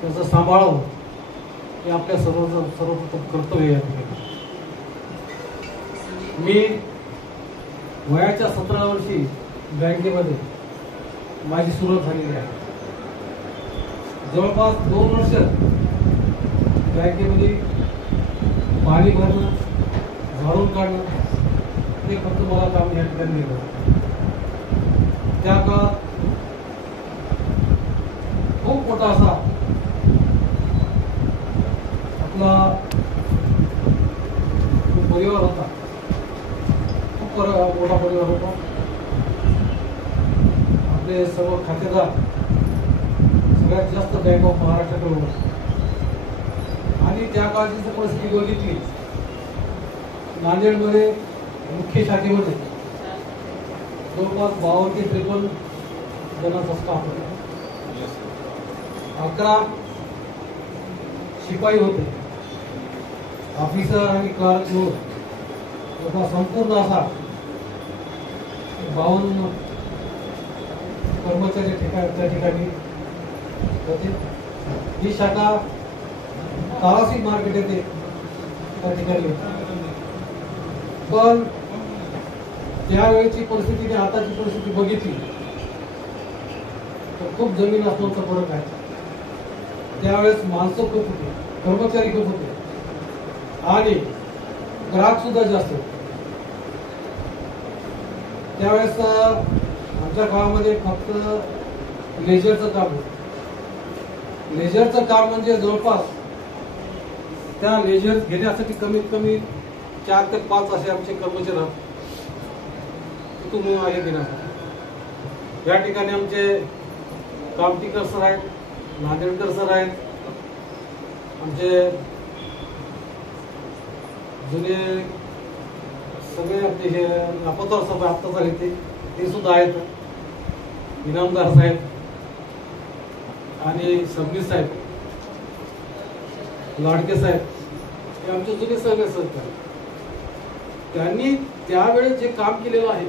त्याचं सांभाळावं हे आपल्या सर्वप्रथम कर्तव्य आहे. मी वयाच्या 17 वर्षी बँकेमध्ये माझी सुरुवात झालेली आहे. जवळपास 2 वर्ष बँकेमध्ये पाणी भरणं, झाडून काढणं हे फक्त मला काम या ठिकाणी दिलं. त्या काळात खूप मोठा असा आपला परिवार होता, खूप मोठा परिवार होता. आपले सर्व खातेदार सगळ्यात जास्त बँक ऑफ महाराष्ट्राकडे होते. आणि त्या काळची जर परिस्थिती बघितली, नांदेडमध्ये मुख्य शाखेमध्ये जवळपास 52 ते 53 जणांचा स्टाफ होता. 11 शिपाई होते, ऑफिसर आणि क्लार्क मिळून संपूर्ण असा 52 कर्मचारी त्या ठिकाणी होते. ही शाखा तारासी मार्केट येते त्या ठिकाणी होती. पण त्यावेळेची परिस्थिती आणि आताची परिस्थिती बघितली तर खूप जमीन आसमानचा फरक आहे. त्यावेळेस माणसं खूप होते, कर्मचारी खूप होते आणि ग्राहक सुद्धा जास्त होते. त्यावेळेस आमच्या गावामध्ये फक्त लेजरचं काम होतं. लेजरचं काम म्हणजे जवळपास त्या लेजर घेण्यासाठी कमीत कमी 4 ते 5 असे आमचे कर्मचारी तुम्ही आहे घेण्यासाठी. या ठिकाणी आमचे कामटीकर सर आहेत, नांदेडकर सर आहेत, आमचे जुने सगळे आपले हे नापतोर सभा आत्ता झाले ते सुद्धा आहेत, इनामदार साहेब आणि सबनीस साहेब, लाडके साहेब, हे आमचे जुने सगळे सरकार. त्यांनी त्यावेळेस जे काम केलेलं आहे,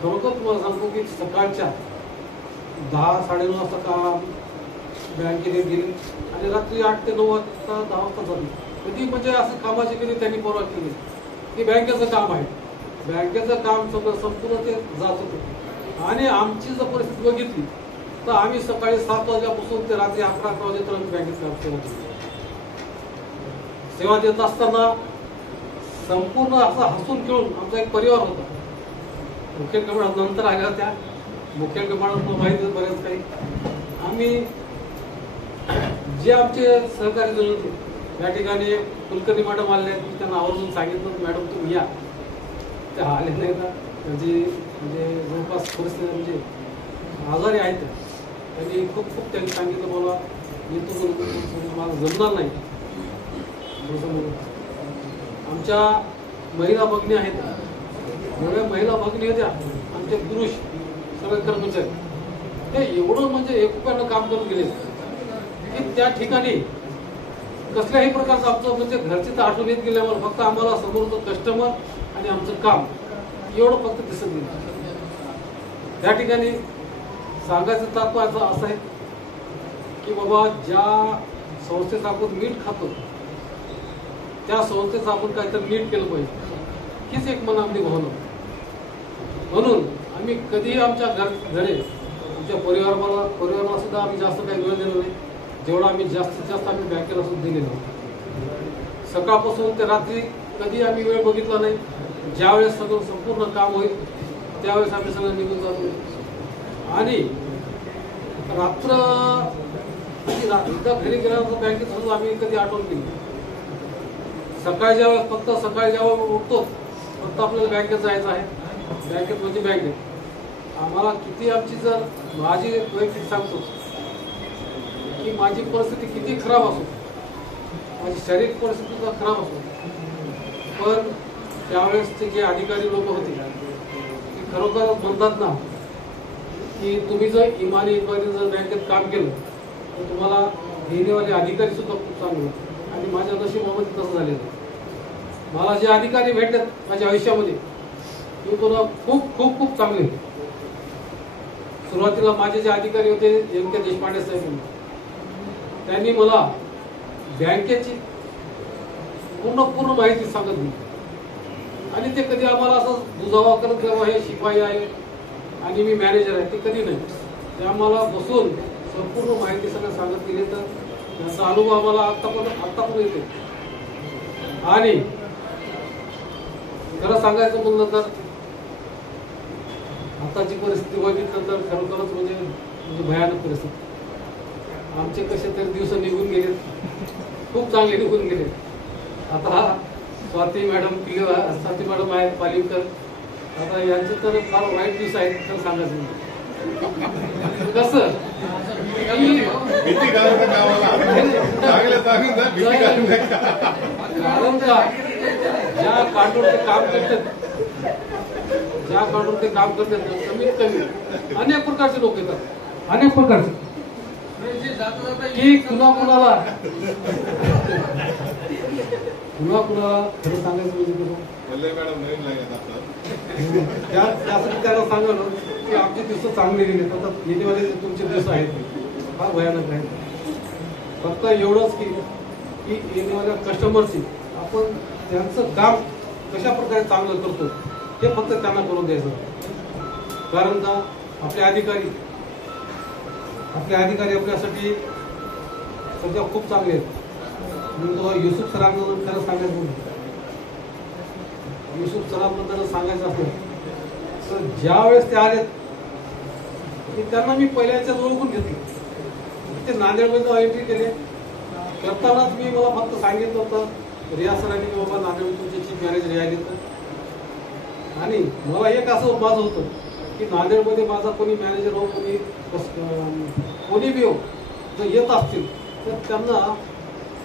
खरोखर तुम्हाला सांगतो की सकाळच्या 10-9:30 वाजता काम बँकेत गेले आणि रात्री 8 ते 9 वाजता 10 वाजता झाली. कधी म्हणजे असं कामाची कधी त्यांनी परवा केली की बँकेचं काम आहे, बँकेचं काम सगळं संपूर्ण ते जात होते. आणि आमची जर परिस्थिती बघितली तर आम्ही सकाळी 7 वाजल्यापासून ते रात्री 11 वाजेपर्यंत बँकेत काम सेवा देतो. सेवा देत असताना संपूर्ण असा हसून खेळून आमचा एक परिवार होता. मुख्य कमांड नंतर आल्या त्या मुख्य कमांड माहिती बरेच काही. आम्ही जे आमचे सहकारी जण होते या ठिकाणी कुलकर्णी मॅडम आले, त्यांना आवर्जून सांगितलं मॅडम तुम्ही या. त्या आले नाही ना, म्हणजे जवळपास परिस्थिती म्हणजे आजारी आहेत. त्यांनी खूप त्यांनी सांगितलं मला येतो मला जमणार नाही. आमच्या महिला भगिनी आहेत, एवढ्या महिला भगिनी होत्या, आमचे पुरुष सगळे कर्मचारी ते एवढं म्हणजे एकोप्यानं काम करून गेले की त्या ठिकाणी कसल्याही प्रकारचं आमचं म्हणजे घरची तर आठवण येत गेल्यावर फक्त आम्हाला समोरचं कस्टमर आणि आमचं काम एवढं फक्त दिसत गेलं. त्या ठिकाणी सांगायचं तात्पर्य असं आहे की बाबा ज्या संस्थेचं आपण मीठ खातो त्या संस्थेचं आपण काहीतरी नीट केलं पाहिजे हीच एक मनातली भावना. म्हणून आम्ही कधीही आमच्या घरी आमच्या परिवाराला सुद्धा आम्ही जास्त काही वेळ दिला नाही, जेवढा आम्ही जास्तीत जास्त आम्ही बँकेला सुद्धा दिलेलो. सकाळपासून ते रात्री कधी आम्ही वेळ बघितला नाही. ज्यावेळेस सगळं संपूर्ण काम होईल त्यावेळेस आम्ही सगळं निघून जातो. आणि रात्र एकदा घरी गेल्यानंतर बँकेत सुद्धा आम्ही कधी आठवण केली. सकाळी ज्यावेळेस उठतो फक्त आपल्याला बँकेत जायचं आहे. बँकेत म्हणजे बँकेत आम्हाला किती आमची जर माझी वैयक्तिक सांगतो की माझी परिस्थिती किती खराब असो, माझी शारीरिक परिस्थिती सुद्धा खराब असो, पण त्यावेळेसचे जे अधिकारी लोक होते ते खरोखर म्हणतात ना की तुम्ही जर इमानदारीने जर बँकेत काम केलं तर तुम्हाला देणेवाले अधिकारी सुद्धा खूप चांगले. आणि माझ्या नशिबामध्ये तसं झालेलं. मला जे अधिकारी भेटतात माझ्या आयुष्यामध्ये ते तुला खूप खूप खूप चांगले होते. सुरुवातीला माझे जे अधिकारी होते एम के देशपांडे साहेब, त्यांनी मला बँकेची पूर्ण माहिती सांगत दिली आणि ते कधी आम्हाला असं दुजावा करत हे शिपाई आहे आणि मी मॅनेजर आहे ते कधी नाही. ते आम्हाला बसून संपूर्ण माहिती सगळं सांगत गेले. तर त्याचा अनुभव आम्हाला आत्ता पण येते. आणि खरं सांगायचं म्हणलं तर आताची परिस्थिती बघितलं तर खरोखरच म्हणजे भयानक परिस्थिती. आमचे कसे तरी दिवस निघून गेले, खूप चांगले निघून गेले. आता स्वाती मॅडम आहेत पालिमकर, आता यांचे तर फार वाईट दिवस आहेत. तर सांगायचं कसं कारण का ज्या कांडून ते काम करतात कमीत कमी अनेक प्रकारचे लोक येतात, अनेक प्रकारचे की कुणाला खरं सांगायचं म्हणजे त्यासाठी त्याला सांगलं की आमचे दिवस चांगले गेले. आता येणेवाले तुमचे दिवस आहेत फार भयानक आहेत. फक्त एवढंच की येणेवाल्या कस्टमरची आपण त्यांचं काम कशा प्रकारे चांगलं करतो हे फक्त त्यांना करून द्यायचं. कारण का आपले अधिकारी आपल्यासाठी सध्या खूप चांगले आहेत. युसुफ सरांबद्दल खरं सांगायचं युसुफ सरांबद्दल सांगायचं असेल तर ज्या वेळेस ते आले त्यांना मी पहिल्याच्या ओळखून घेतले. ते नांदेडमध्ये एंट्री केले करतानाच मला फक्त सांगितलं होतं रिया सरांनी की बाबा नांदेड तुमचे चीफ मॅनेजर यायले तर. आणि मला एक असं माझं होतं की नांदेडमध्ये माझा कोणी मॅनेजर हो कोणी बी हो जर येत असतील तर त्यांना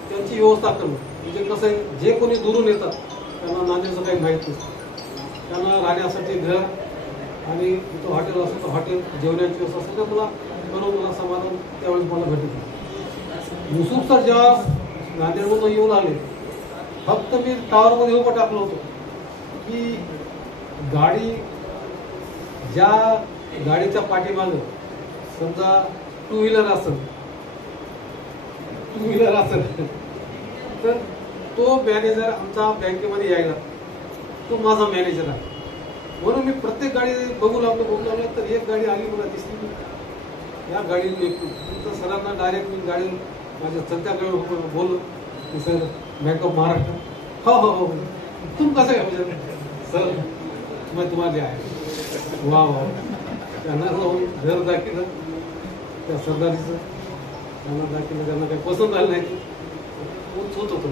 त्यांची व्यवस्था करणं. म्हणजे कसं आहे जे कोणी दुरून येतात त्यांना नांदेडचं काही माहीत नसतं. त्यांना राहण्यासाठी घर आणि इथं हॉटेल असेल तर हॉटेल जेवणाची व्यवस्था असेल तर मला समाधान त्यावेळेस मला भेटत. युसुफ सर जेव्हा नांदेडमधून येऊन आले फक्त मी टावरमध्ये उभं टाकलं होतं की ज्या गाडीच्या पाठीमागं समजा टू व्हीलर असेल तर तो मॅनेजर आमचा बँकेमध्ये यायला तो माझा मॅनेजर आहे. म्हणून मी प्रत्येक गाडी बघू लागलो तर एक गाडी आली मला दिसली या गाडीने तर सरांना डायरेक्ट मी गाडी माझ्या चलत्याकडे बोललो की सर बँक ऑफ महाराष्ट्र हो तुम कसं आहे म्हणजे सर मग तुम्हाला आहे वा त्यांना जाऊन घर दाखवलं त्या सरदारीचं त्यांना दाखवलं त्यांना काही पसंत आलं नाही होत होतं.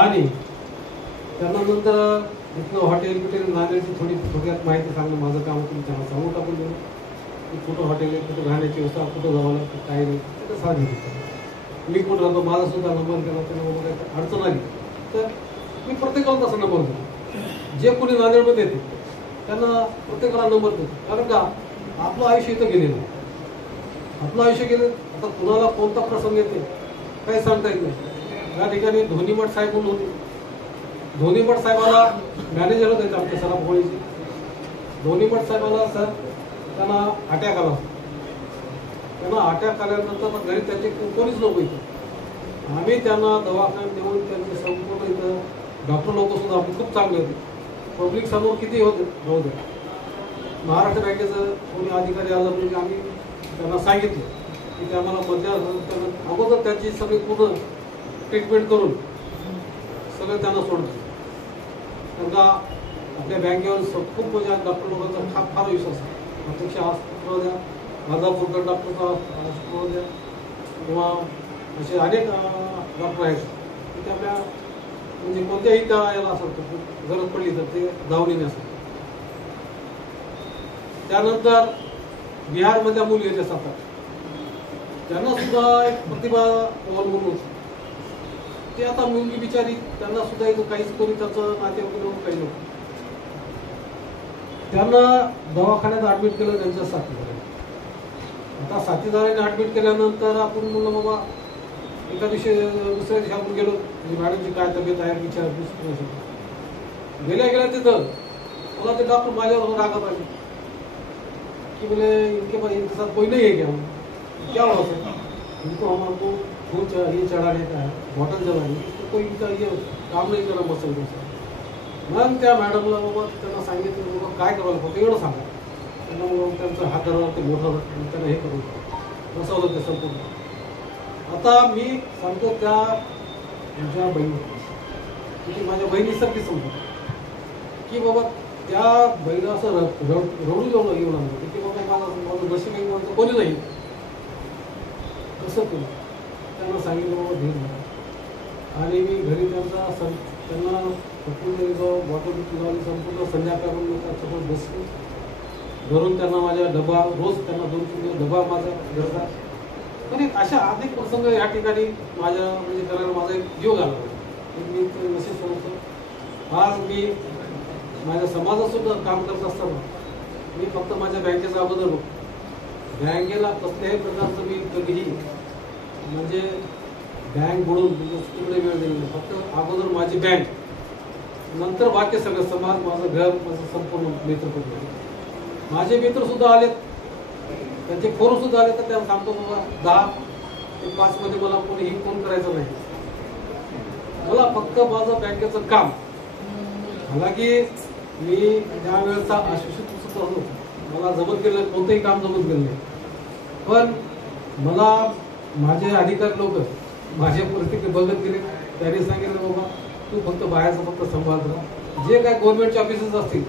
आणि त्यांना नंतर इथलं हॉटेल नांदेडची थोडक्यात माहिती सांगणं माझं काम होतं. त्यांना सांगून टाकून दिलं की कुठं हॉटेल आहे कुठं राहण्याची व्यवस्था कुठं जावं लागतं काय नाही ते सांगितलं. मी कुठं राहतो माझा सुद्धा नंबर केला त्यांना बाबा काय अडचण आली तर मी प्रत्येकाला तसा नंबर देतो. जे कोणी नांदेडमध्ये येते त्यांना प्रत्येकाला नंबर देतो. कारण का आपलं आयुष्य इथं गेलेलं आहे. आपलं आयुष्य गेलं आता कुणाला कोणता प्रसंग येते काही सांगता येत नाही. या ठिकाणी धोनीमठ साहेब म्हणून होते. धोनीमठ साहेबाला मॅनेजर होते आमच्या सराफोळीचे. धोनीमठ साहेबाला सर त्यांना अटॅक आला. त्यांना अटॅक आल्यानंतर घरी त्यांचे कोणीच नको इथं. आम्ही त्यांना दवाखान्यात देऊन त्यांचे संपूर्ण इथं डॉक्टर लोक सुद्धा आपले खूप चांगले होते. पब्लिक समोर किती होते. महाराष्ट्र बँकेचं कोणी अधिकारी आला म्हणजे आम्ही त्यांना सांगितलं की ते आम्हाला त्यांना अगोदर त्यांची सगळी पूर्ण ट्रीटमेंट करून सगळं त्यांना सोडलं. कारण का आपल्या बँकेवर खूप म्हणजे डॉक्टर लोकांचा फार विश्वास आहे. प्रत्यक्ष हॉस्पिटल द्या राजापूरकर डॉक्टरचा हॉस्पिटल द्या किंवा असे अनेक डॉक्टर आहेत की ते आपल्या म्हणजे कोणत्याही त्या याला असं गरज पडली तर ते धावणे असतात. त्यानंतर बिहारमधल्या मुली येते असतात त्यांना सुद्धा एक प्रतिभा पवन म्हणून होती. ते आता मुलगी बिचारी त्यांना सुद्धा इथं काहीच कोणी त्याचं नाते वगैरे काही नव्हतं. त्यांना दवाखान्यात ऍडमिट केलं त्यांच्या साथीदाराने. आता साथीदाराने ऍडमिट केल्यानंतर आपण म्हणलं बाबा एका दिवशी दुसऱ्या दिवशी आपण गेलो मॅडमची काय तब्येत आहे विचार गेल्या तिथं मला ते डॉक्टर माझ्यावर रागत आले की बोले इनके पास इनके साथ कोई नहीं है क्या क्या हुआ सर इनको हमको फूल ये चढ़ाने का है, बॉटल जलानी, तो कोई इनका ये काम नाही करा बसेल तसं. मग त्या मॅडमला बाबा त्यांना सांगितलं बाबा काय करायला फक्त एवढं सांगा. त्यांना मग त्यांचा हात धरला मोठं त्यांना हे करून बसवलं ते संपूर्ण. आता मी सांगतो त्या माझ्या बहिणी की माझ्या बहिणीसारखी समजा की बाबा त्या बहिणीला असं रडू येऊन की बाबा माझं नशीब आहे म्हणतो कोणी नाही. कसं केलं त्यांना सांगितलं बाबा धीर नाही. आणि मी घरी त्यांना बॉटल लावली संपूर्ण संध्याकाळून त्याच्यासोबत बसली घरून त्यांना माझ्या डबा रोज त्यांना 2-3 दिवस डबा माझा घरचा. पण अशा अनेक प्रसंग या ठिकाणी माझ्या म्हणजे करायला माझा एक जीव घालला. मी नशीब समजतो. आज मी माझ्या समाजासुद्धा काम करत असताना मी फक्त माझ्या बँकेचा अगोदर बँकेला कसल्याही प्रकारचं मी कधीही म्हणजे बँक बुडून तिकडे वेळ दिली. फक्त अगोदर माझी बँक, नंतर बाकी सगळं समाज, माझं घर, माझं संपूर्ण मित्र पडले. माझे मित्र सुद्धा आलेत, त्यांचे फोन सुद्धा आले. तर त्यांना सांगतो बाबा 10 ते 5 मध्ये मला कोणीही फोन करायचं नाही. मला फक्त माझं बँकेचं काम. हालाकी मी त्यावेळेचा अशिक्षित सुद्धा होतो, मला जमत गेलं कोणतंही काम जमत गेलं नाही. पण मला माझे अधिकारी लोक माझ्या परिस्थिती बघत गेले. त्यांनी सांगितलं बाबा तू फक्त बाहेरचं फक्त सांभाळत राहा. जे काय गव्हर्नमेंटचे ऑफिसेस असतील,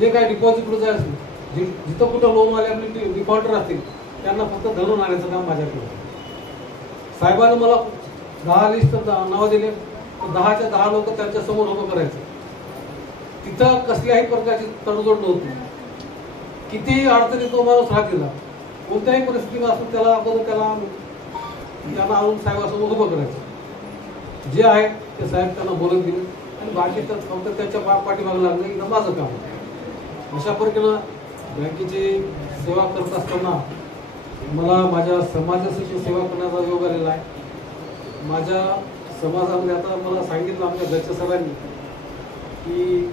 जे काय डिपॉझिट असतील, जिथं कुठं लोनवाले आपले डिफॉल्टर असतील त्यांना फक्त धरून आणायचं काम माझ्याकडे. साहेबांनी मला 10 लिस्ट नावं दिले, तर 10च्या 10 लोक त्यांच्या समोर उभं करायचं. तिथं कसल्याही प्रकारची तडजोड नव्हती. कितीही अडचणी तो माणूस राहतील, कोणत्याही परिस्थितीत असतो त्याला अगोदर त्यांना आणून साहेबासमोर उभं करायचं. जे आहे ते साहेब त्यांना बोलत गेले आणि बाकी तर फक्त त्याच्या पाठीमागे लागलं की माझं काम. अशा प्रकारे बँकेची सेवा करत असताना मला माझ्या समाजासाठी सेवा करण्याचा योग आलेला आहे. माझ्या समाजामध्ये आता मला सांगितलं आमच्या घरच्या सरांनी की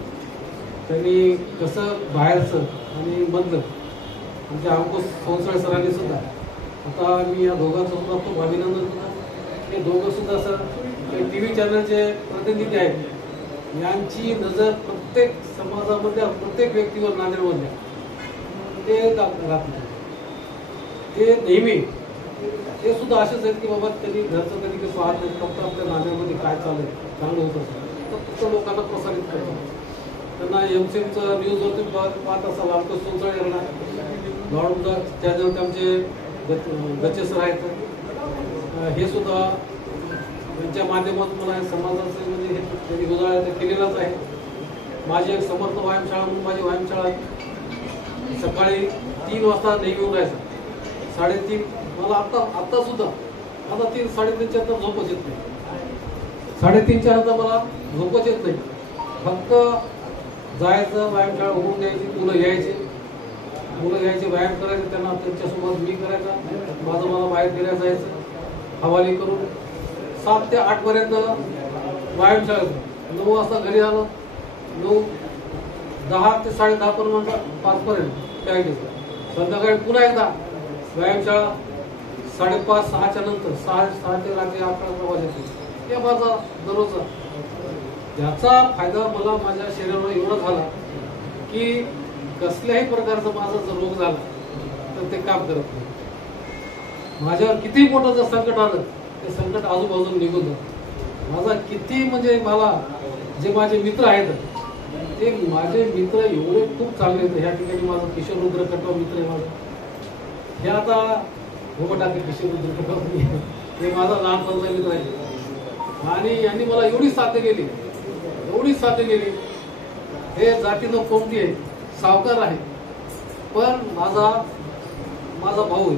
त्यांनी कसं बाहेरचं आणि मधलं आमच्या अंकुश सोनसळे सरांनी सुद्धा. आता मी या दोघांचं सुद्धा खूप अभिनंदन करतो. हे दोघं सुद्धा सर TV चॅनलचे प्रतिनिधी आहेत. यांची नजर प्रत्येक समाजामधल्या प्रत्येक व्यक्तीवर नांदेडमधल्या ते राहते. ते नेहमी ते सुद्धा असेच आहेत की बाबा कधी घरचं कधी काही पाहत नाही, फक्त आपल्या नांदेडमध्ये काय चालू आहे चांगलं होत असतं तर फक्त लोकांना प्रसारित करतात. त्यांना MCMचं न्यूजवरती पाहत असाल अंकुश सोनसळे यांना लॉर्डचा चॅनल आमचे गच्चे सर आहेत. हे सुद्धा त्यांच्या माध्यमातून मला समाजाचं म्हणजे हे त्यांनी गुजारा केलेलाच आहे. माझी एक समर्थ व्यायामशाळा म्हणून माझी व्यायामशाळा सकाळी 3 वाजता नेहमी उठायचं. 3:30 मला आता सुद्धा आता 3-3:30च्या नंतर झोपच येत नाही. 3:30च्या नंतर मला झोपच येत नाही. फक्त जायचं, व्यायामशाळा उघडून द्यायची, मुलं यायचे व्यायाम करायचे, त्यांना त्यांच्यासोबत मी करायचा, माझं मला बाहेर फिरायला जायचं हवाली करून. 7 ते 8 पर्यंत व्यायामशाळेत, 9 वाजता घरी आलो, 10 ते 10:30 पर्यंत 5 पर्यंत प्रॅक्टिस. संध्याकाळी पुन्हा एकदा व्यायामशाळा 5:30-6च्या नंतर 6 ते रात्री 11 वाजेपर्यंत. हे माझा दररोजचा. याचा फायदा मला माझ्या शरीरावर एवढा झाला की कसल्याही प्रकारचा माझा जर रोग झाला तर ते काम करत नाही. माझ्यावर किती मोठं जर संकट आलं ते संकट आजूबाजूला निघून जातं. माझा किती म्हणजे मला जे माझे मित्र आहेत ते माझे मित्र एवढे खूप चांगले आहेत. ह्या ठिकाणी माझा किशोर रुद्र कटवा मित्र आहे माझा. हे आता हो टाके किशोर रुद्र कटवा हे माझा लहानपणचा मित्र आहे आणि यांनी मला एवढी साध्य केली. हे जातीनं कोणती आहे, सावकार आहे, पण माझा भाऊ आहे.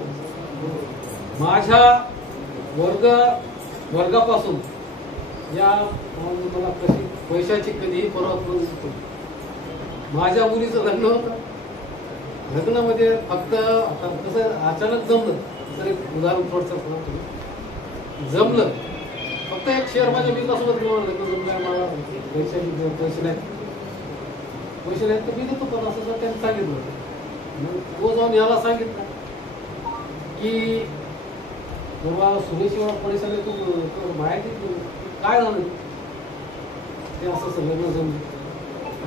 माझ्या वर्गापासून या मला कशी पैशाची कधीही पर्वा नव्हती. माझ्या मुलीचं लग्न होतं. लग्नामध्ये फक्त आता कसं अचानक जमलं, जर एक उदाहरण थोडंसं जमलं. फक्त एक शेअर माझ्या मित्रासोबत घेऊन लग्न जमलं. मला पैसे नाहीत तर मी देतो, पण असं त्यांनी सांगितलं. तो जाऊन याला सांगितलं की बाबा सुरेश एवढा परेशान आहे, तू माहिती काय झालं ते असं सगळ्यांना जमलं.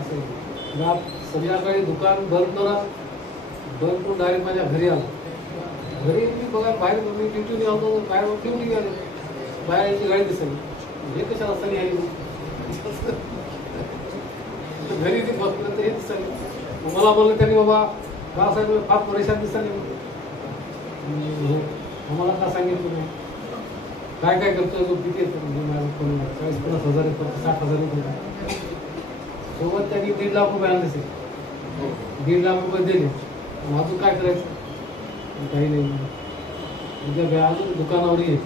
असं रात संध्याकाळी दुकान बंद करा, बंद करून डायरेक्ट माझ्या घरी आलो. घरी मी बघा बाहेर मी ड्युटीने आलो, बाहेर ड्युटी गेलो, बाहेर याची गाडी दिसली, हे कशाला असताना आली घरी ती बसलं तर हे दिसली. मला बोललं त्यांनी, बाबा बाळासाहेब फार परेशान दिसली, आम्हाला का सांगितलं नाही, काय काय करतोय जो किती येतो म्हणजे माझ्या 40-50 हजार येतो, 60,000 येतो. सोबत त्यांनी 1.5 लाख रुपये आणले असेल, 1.5 लाख रुपये दिले. अजून काय करायचं, काही नाही. उद्या अजून दुकानावर ये,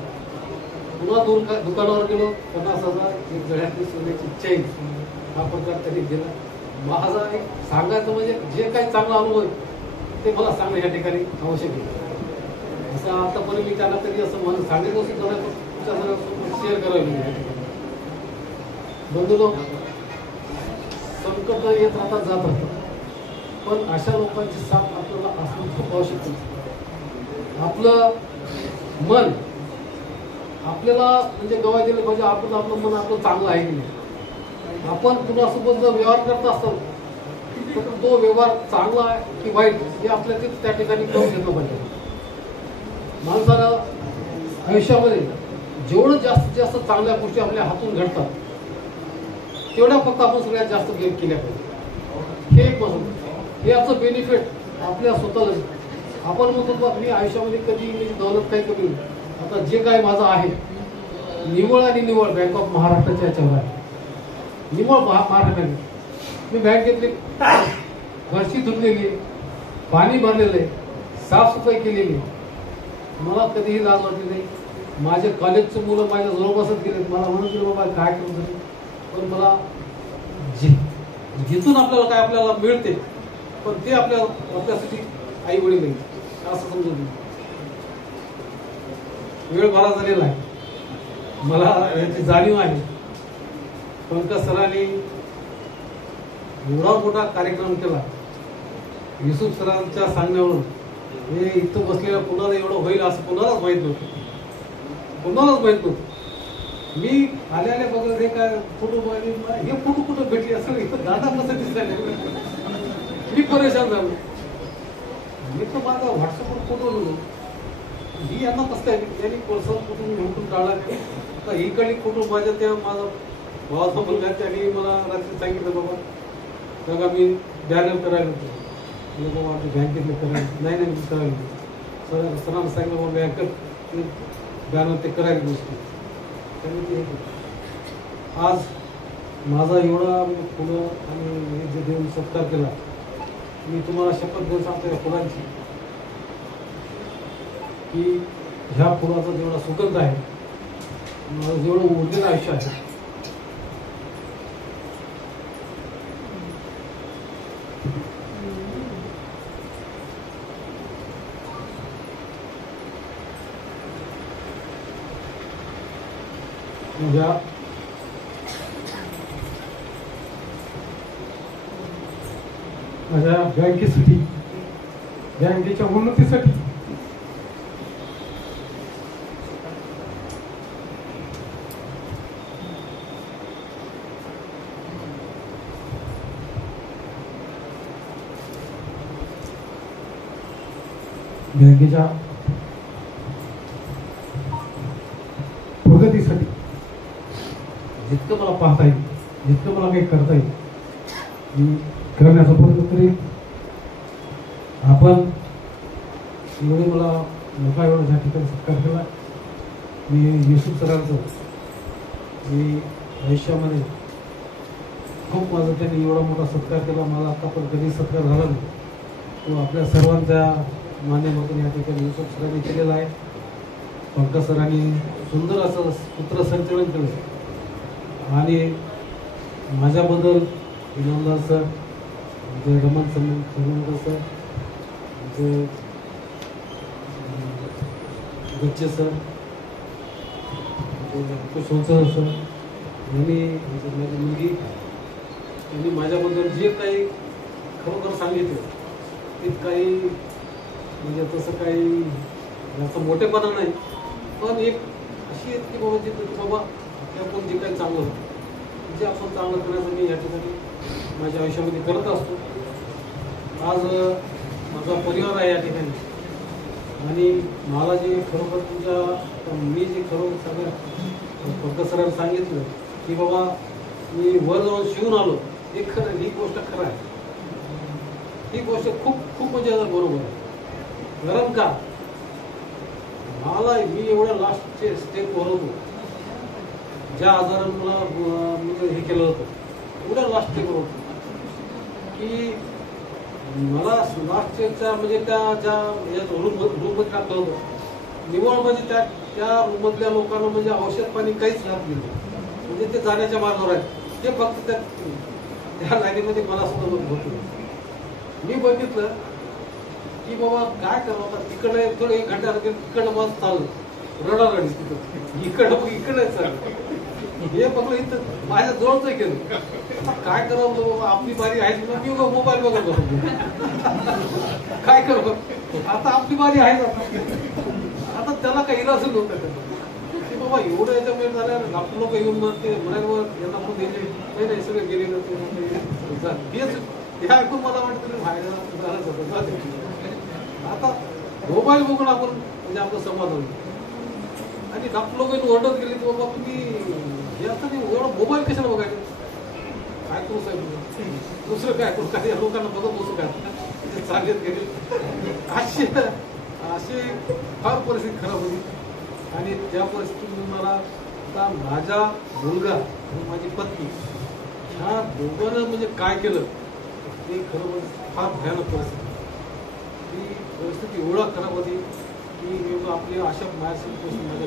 पुन्हा दुकानावर गेलो, 50,000 एक गळ्यातली सोन्याची चैन, हा प्रकार त्यांनी दिला. माझा एक सांगायचं म्हणजे जे काही चांगला अनुभव आहे ते मला सांगणं या ठिकाणी आवश्यक आहे. असं आतापर्यंत मी त्यांना कधी असं म्हणून सांगितलं सुद्धा नाही, तुमच्या शेअर करावी या ठिकाणी. बंधूंनो, संकट येत राहतात, जात राहतात, पण अशा लोकांची साथ आपल्याला असणं खूप आवश्यक आहे. आपलं मन आपल्याला म्हणजे गवाय दिलं पाहिजे, आपण आपलं मन आपलं चांगलं आहे की नाही. आपण कुणासोबत जर व्यवहार करत असतो तर तो व्यवहार चांगला आहे की वाईट हे आपल्याला त्या ठिकाणी करून घेतलं पाहिजे. माणसाला आयुष्यामध्ये जेवढं जास्तीत जास्त चांगल्या गोष्टी आपल्या हातून घडतात तेवढ्या फक्त आपण सगळ्यात जास्त गेम केल्या पाहिजे. हे एक महत्त्व, हे याचं बेनिफिट आपल्या स्वतःला. आपण म्हणतो मी आयुष्यामध्ये कधी मी दौलत काही कमी, आता जे काय माझं आहे निव्वळ आणि निव्वळ बँक ऑफ महाराष्ट्राच्या याच्यावर आहे, निव्वळ महाराष्ट्राने. मी बँकेतली घरची धुतलेली आहे, पाणी भरलेलं आहे, साफसफाई केलेली आहे, मला कधीही लाज वाटली नाही. माझे कॉलेजचे मुलं माझ्या जवळ बसत गेले, मला म्हणत गेले बाबा काय करू, पण मला जिथून आपल्याला काय आपल्याला मिळते पण ते आपल्यासाठी आई वडील नाही असं समजून वेळ बरा झालेला आहे. मला याची जाणीव आहे. पंकज सरांनी एवढा मोठा कार्यक्रम केला, युसुफ सरांच्या सांगण्यावरून हे इथं बसलेल्या कुणाला एवढं होईल असं कुणालाच माहित नव्हतं. मी आल्या बघत हे काय फोटो बघितले, हे फोटो कुठं भेटले असं इथं दादा कसं दिसायला, मी परेशान झालो. मी तर माझा व्हॉट्सअपवर फोटो दिलो, ही यांना कसं काय यांनी पर्सनल फोटो हुकून टाळला. आता इकडे फोटो माझ्या त्या माझा भावाचा मुलगा त्यांनी मला रात्री सांगितलं बाबा बघा मी बॅनर करायला होतो, बाबा आपल्या बँकेतले करायला नाही करायला सरांना सांगितलं बाबा बँकेत बॅनर ते करायला गोष्टी. आज माझा एवढा फुलं आणि हे जे देऊन सत्कार केला, मी तुम्हाला शपथ देऊन सांगतो या फुलांची की ह्या फुलाचा जेवढा सुगंध आहे, माझं जेवढं उरलेलं आयुष्य आहे माझ्या बँकेसाठी, बँकेच्या उन्नतीसाठी बँकेच्या प्रगतीसाठी जितकं मला पाहता येईल, जितकं मला काही करता येईल मी करण्याचा प्रयत्न करेन. आपण एवढे मला मोठा एवढा ज्या ठिकाणी सत्कार केला, मी युसुफ सरांचं मी आयुष्यामध्ये खूप माझं त्यांनी एवढा मोठा सत्कार केला, मला आता पण कधी सत्कार झाला नाही. तो आपल्या सर्वांच्या माध्यमातून या ठिकाणी युसुफ सरांनी केलेला आहे. पंकज सरांनी सुंदर असं सूत्रसंचलन केलं आणि माझ्याबद्दल इनामदार सर, आमचे रमण संगमकर सर, आमचे गच्चे सर, सोनसर सर यांनी, माझी मुलगी यांनी माझ्याबद्दल जे काही खरोखर सांगितलं ते काही म्हणजे तसं काही जास्त मोठेपणा नाही, पण एक अशी आहेत की बाबा जिथे बाबा हे आपण जे काही चांगलं होतं जे आपण चांगलं करण्याचं मी या ठिकाणी माझ्या आयुष्यामध्ये करत असतो. आज माझा परिवार आहे या ठिकाणी आणि मला जे खरोखर तुमच्या मी जे खरोखर सगळं फक्त सरांनी सांगितलं की बाबा मी वर जाऊन शिवून आलो हे खरं, ही गोष्ट खरं आहे. ही गोष्ट खूप खूप म्हणजे बरोबर आहे. कारण का मला मी एवढ्या लास्टचे स्टेपवर होतो ज्या आजारानं मला म्हणजे हे केलं होतं एवढ्या लास्ट स्टेपवर होतो की मला लास्ट स्टेपच्या म्हणजे त्या ज्या रूममध्ये टाकलं होतं निवड म्हणजे त्या रूममधल्या लोकांना म्हणजे औषध पाणी काहीच राहत नाही म्हणजे ते जाण्याच्या मार्गावर आहेत ते फक्त त्या लाईनीमध्ये मला सुद्धा होतं. मी बघितलं की बाबा काय करावं आता तिकडे थोडं 1 घंटा तिकडं मस्त चाललं रडारडी तिथं इकडे चाललं हे बघलं इथं माझ्या जवळच केलं काय करावं बाबा आपली बारी आहे मी मोबाईल बघत बसतो काय करावं आता आपली बारी आहे आता त्याला काही इलाज नव्हतं की बाबा एवढं याच्यामुळे झालं डॉक्टर लोक येऊन मग ते म्हणाले यांना पण दिले नाही सगळे गेले हेच हे ऐकून मला वाटतं बाहेर झालंच होतं. आता मोबाईल बघून आपण म्हणजे आपलं समाधान आणि डॉक्टर लोक ओरडत गेले की बाबा तुम्ही हे आता नाही एवढा मोबाईल कशाला बघायचं काय करू साहेब दुसरं काय करू काय लोकांना बघत बसू काय चालत गेले अशी फार परिस्थिती खराब होती. आणि त्या परिस्थितीतून मला आता माझा मुलगा आणि माझी पत्नी ह्या दोघांना म्हणजे काय केलं ते खरं फार भयानक परिस्थिती. ती परिस्थिती एवढा खराब होती की आपली अशा माझ्या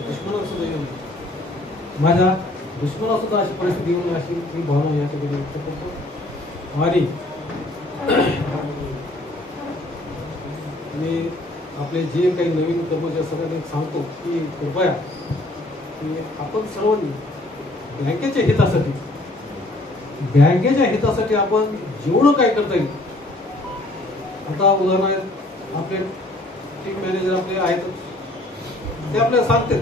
दुश्मनाला सुद्धा येऊन माझ्या दुश्मनाला सुद्धा अशी परिस्थिती येऊन अशी ही भावना या ठिकाणी व्यक्त करतो. आणि मी आपले जे काही नवीन कर्मचारी सगळ्यांना सांगतो की कृपया की आपण सर्वांनी बँकेच्या हितासाठी आपण जेवढं काय करता येईल. आता उदाहरणार्थ आपले टीम मॅनेजर आपले आहेत ते आपल्याला सांगतात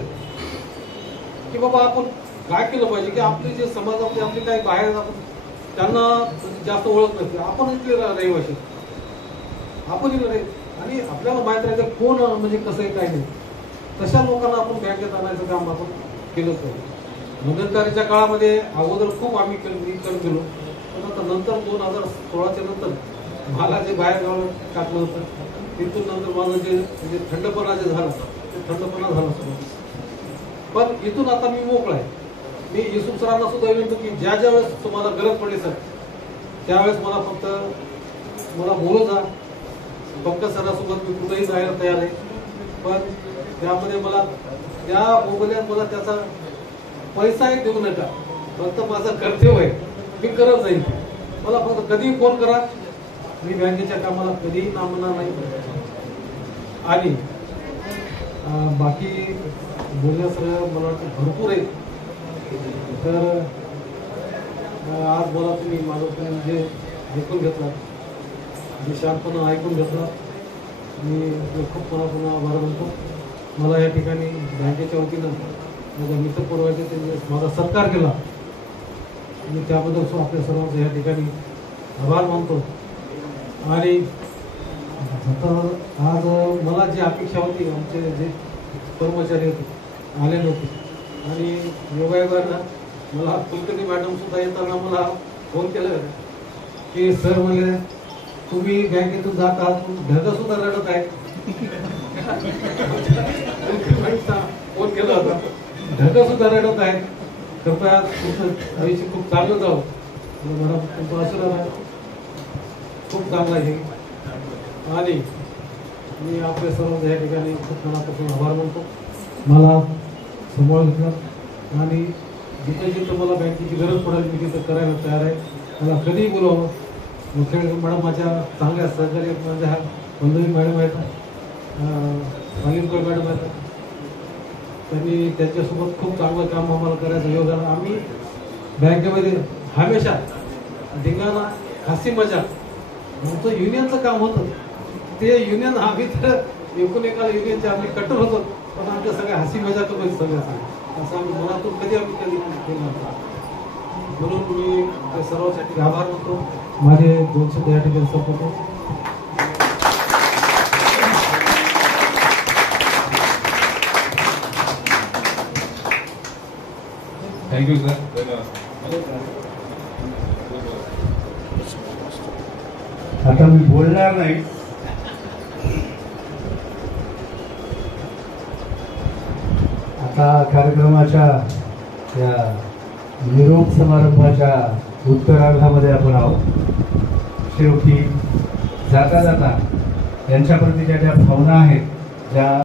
की बाबा आपण काय केलं पाहिजे की आपले जे समाजातले आपले काही बाहेर आपण त्यांना जास्त ओळख नसते आपण इथले रहिवाशी आपण इथले आणि आपल्याला माहित राहायचं कोण म्हणजे कसं आहे काय नाही तशा लोकांना आपण बँकेत आणायचं काम आपण केलं पाहिजे. मध्यंतरीच्या काळामध्ये अगोदर खूप आम्ही करत गेलो पण आता नंतर 2016च्या नंतर मला जे बाहेर गावाला टाकलं होतं तिथून नंतर माझं जे म्हणजे थंडपणा जे झालं ते थंडपणा झाला सुद्धा. पण इथून आता मी मोकळा आहे. मी युसुफ सरांना सुद्धा विनंती की ज्या वेळेस तुम्हाला गरज पडली सर त्यावेळेस मला फक्त मला बोलू जा. पंकज सरासोबत मी कुठेही जायला तयार आहे पण त्यामध्ये मला त्या मोबदल्यात मला त्याचा पैसाही देऊ नका फक्त माझं कर्तव्य आहे मी करत जाईल. मला फक्त कधीही फोन करा मी बँकेच्या कामाला कधीही नामणार नाही. आणि बाकी बोलण्यासारखं मला वाटतं भरपूर आहे. तर आज मला तुम्ही माझं जे ऐकून घेतला जे शांतपणे ऐकून घेतला मी खूप मनापासून आभार मानतो. मला या ठिकाणी बँकेच्या वतीनं माझ्या मित्रपरिवाराचे त्यांनी माझा सत्कार केला मी त्याबद्दल आपल्या सर्वांचं या ठिकाणी आभार मानतो. आणि आज मला जी अपेक्षा होती आमचे जे कर्मचारी होते आले नव्हते आणि योगायोगानं मला कुलकर्णी मॅडम सुद्धा येताना मला फोन केला की सर म्हणले तुम्ही बँकेतून जात आहात ढग सुद्धा रडत आहे. फोन केला होता ढग सुद्धा रडत आहेत कृपया तुमचं आयुष्य खूप चांगलं जावं. मॅडम तुमचा आशीर्वाद आहे खूप चांगला आहे. आणि मी आपल्या सर्वांच्या या ठिकाणी खूप मनापासून आभार मानतो. मला समोर घेतलं आणि जिथे जिथं मला बँकेची गरज पडेल मी तिथं करायला तयार आहे. मला कधीही बोलावं. मुख्य मॅडम माझ्या चांगल्या सहकारी माझ्या बंधवी मॅडम आहेत मालिनकर मॅडम आहेत त्यांनी त्यांच्यासोबत खूप चांगलं काम आम्हाला करायचं योगदान. आम्ही बँकेमध्ये हमेशा धिंगाणा हसी मजाक आमचं युनियनचं काम होतं ते युनियन आम्ही तर एकूण एकाला युनियनचे आम्ही कट्टर होतो पण आमच्या सगळ्या हसी मजाक सगळं असं आम्ही मनातून कधी केलं नव्हतं. म्हणून मी त्या सर्वांसाठी आभार मानतो. माझे 2 शब्द या ठिकाणी संपवतो. Thank you sir. धन्यवाद. आता मी बोलणार नाही. आता कार्यक्रमाच्या या निरोप समारंभाच्या उत्तरार्धामध्ये आपण आहोत. शेवटी जाता जाता यांच्याप्रती ज्या भावना आहेत, ज्या